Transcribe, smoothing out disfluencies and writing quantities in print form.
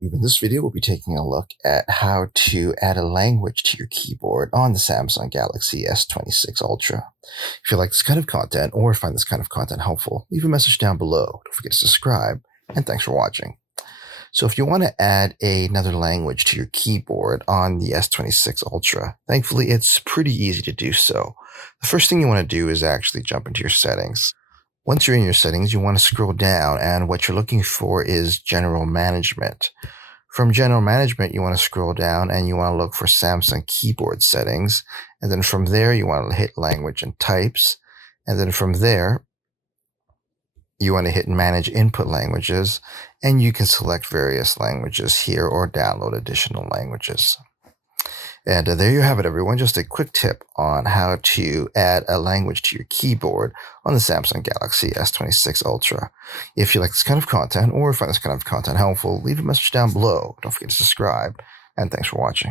In this video, we'll be taking a look at how to add a language to your keyboard on the Samsung Galaxy S26 Ultra. If you like this kind of content or find this kind of content helpful, leave a message down below. Don't forget to subscribe, and thanks for watching. So if you want to add another language to your keyboard on the S26 Ultra, thankfully it's pretty easy to do so. The first thing you want to do is actually jump into your settings. Once you're in your settings, you want to scroll down, and what you're looking for is General Management. From General Management, you want to scroll down and you want to look for Samsung Keyboard Settings. And then from there, you want to hit Language and Types. And then from there, you want to hit Manage Input Languages. And you can select various languages here or download additional languages. And there you have it, everyone. Just a quick tip on how to add a language to your keyboard on the Samsung Galaxy S26 Ultra. If you like this kind of content or find this kind of content helpful, leave a message down below. Don't forget to subscribe, and thanks for watching.